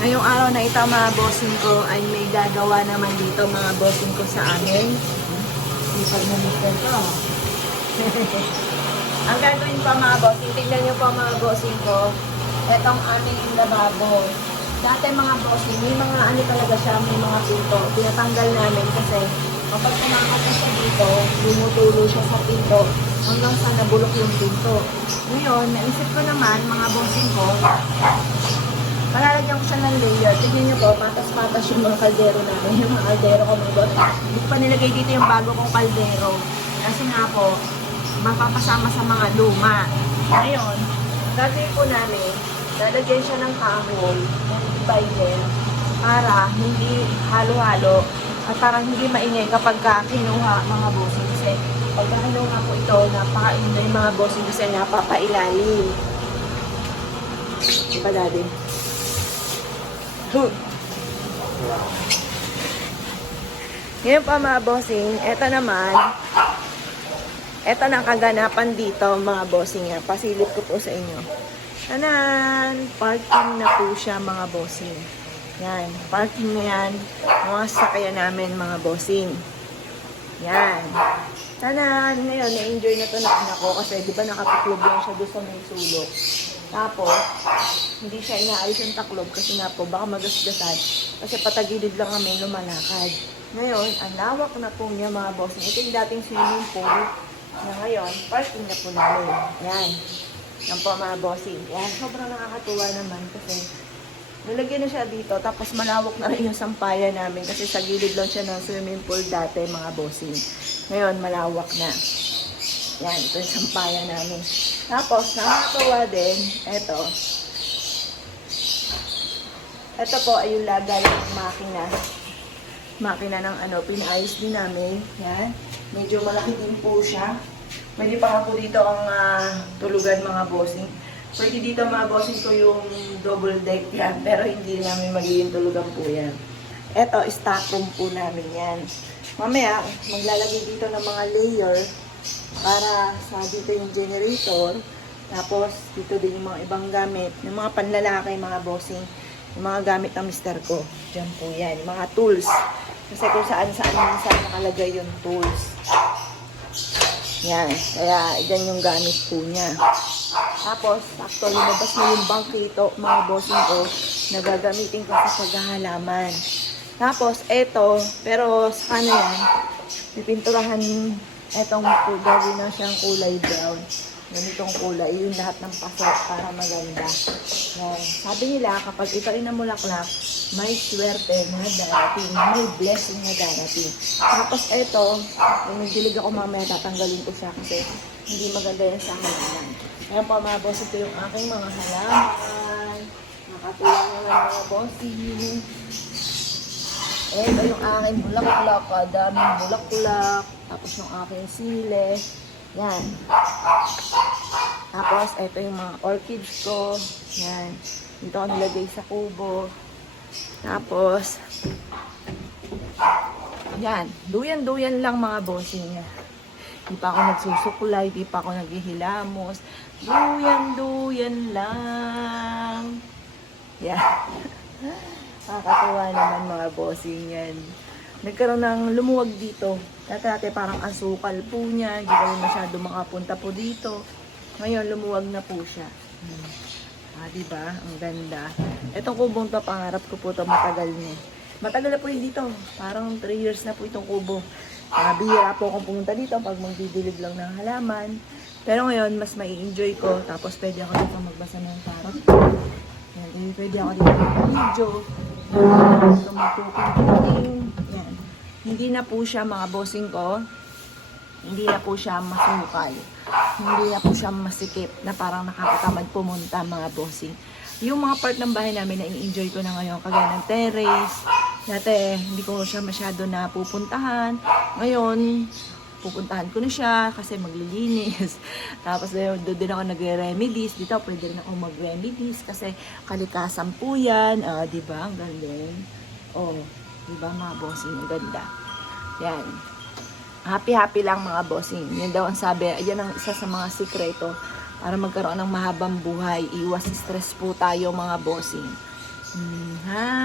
Ngayong araw na ito mga bossing ko ay may gagawa naman dito mga bossing ko sa amin. Ipag na nito. Ang gagawin pa mga bossing, tignan nyo po mga bossing ko, itong aming lababo. Dati mga bossing, may mga ano talaga siya, may mga pinto. Tinatanggal namin kasi kapag tumakas na siya dito, lumutulo siya sa pinto hanggang sa nabulok yung pinto. Ngayon, naisip ko naman mga bossing ko, malalagyan ko siya ng layer. Tignan nyo po, patas-patas yung mga kaldero namin. Yung mga kaldero ko mga boss. Hindi ko pa nilagay dito yung bago kong kaldero. Kasi nga po, mapapasama sa mga luma. Ngayon, gagawin po namin, lalagyan siya ng kahoy, ng divider, para hindi halo-halo at parang hindi maingay kapag kinuha mga bossing. Kasi pagka kinuha po ito, napakaingay mga bossing kasi napapailalim. Diba daddy? Ngayon pa mga bossing, eto naman, eto na kaganapan dito mga bossing. Pasilip ko po sa inyo. Tanan, parking na po siya mga bossing. Yan, parking na yan, mga sakyan namin mga bossing. Yan. Tanan, ngayon na-enjoy na to na anak ko kasi di ba nakatuklog yan siya doon sa may sulok. Tapos, hindi siya inaayos yung taklob kasi nga po, baka magasgasan. Kasi patagilid lang kami lumalakad. Ngayon, ang lawak na po niya mga bossing. Ito yung dating swimming pool na ngayon, parking na po namin. Yan. Yan po mga bossing. Yan, sobrang nakakatuwa naman kasi nalagyan na siya dito. Tapos malawak na rin yung sampayan namin kasi sa gilid lang siya ng swimming pool dati mga bossing. Ngayon, malawak na. Yan, ito yung sampayan namin. Tapos, nakakatawa din, eto. Ito po ay yung lagay ng makina. Makina ng ano, pinaayos din namin. Yan. Medyo malaki din po siya. Pwede pa nga po dito ang tulugan mga bossing. Pwede dito mga bossing ko yung double deck yan. Pero hindi namin magiging tulugan po yan. Ito, stock room po namin yan. Mamaya, maglalagay dito ng mga layer para sa dito yung generator. Tapos, dito din yung mga ibang gamit. Yung mga panlalaki, mga bossing. Yung mga gamit ng mister ko. Diyan po yan. Yung mga tools. Kasi kung saan-saan minsan nakalagay yung tools. Yan. Kaya, yan yung gamit po niya. Tapos, sakto, lumabas na yung bangkito, mga bossing ko, na gagamitin ko sa paghahalaman. Tapos, eto, pero sa ano yan, pipinturahan etong gawin na siyang kulay brown. Ganitong kulay, yung lahat ng pasok para maganda. Yan. Sabi nila, kapag ito ay namulaklak, may swerte na darating, may blessing na darating. Tapos ito, yung nagdilig ako mamaya, tatanggalin ko siya kasi hindi maganda yan sa halaman. Ayan po mga boss, ito yung aking mga halaman. Nakatulang naman mga bossing. Ito yung aking bulaklak, daming bulaklak. Tapos yung aking sile. Yan. Tapos, ito yung mga orchids ko. Yan. Dito ako nilagay sa kubo. Tapos, yan. Duyan-duyan lang mga bossing niya. Di pa ako nagsusukulay, di pa ako naghihilamos. Duyan-duyan lang. Yan. Nakakatuwa naman mga bossing yan. Nagkaroon ng lumuwag dito. Dati parang asukal po niya. Hindi kami masyado makapunta po dito. Ngayon, lumuwag na po siya. Diba? Ang ganda. Itong kubong to, pangarap ko po to matagal niya. Matagal na po yun dito. Parang 3 years na po itong kubo. Bihira po akong pumunta dito pag magdidilig lang ng halaman. Pero ngayon, mas mai-enjoy ko. Tapos pwede ako dito magbasa ng tarot. Pwede ako dito mag-video. Dito mag-cooking. Yan. Hindi na po siya mga bossing ko. Hindi na po siya masukal. Hindi na po siya masikip na parang nakakatamad pumunta mga bossing. Yung mga part ng bahay namin na i-enjoy ko na ngayon, kagaya ng terrace. Dati hindi ko siya masyado na pupuntahan. Ngayon, pupuntahan ko na siya kasi maglilinis. Tapos doon din ako nagre-remedies. Dito pwede rin ako mag-remedies kasi kalikasan po yan. Diba? Ang galing. Diba mga bossing? Ang ganda. Yan. Happy-happy lang mga bossing. Yan daw ang sabi. Yan ang isa sa mga sikreto para magkaroon ng mahabang buhay. Iwas stress po tayo mga bossing. Ha?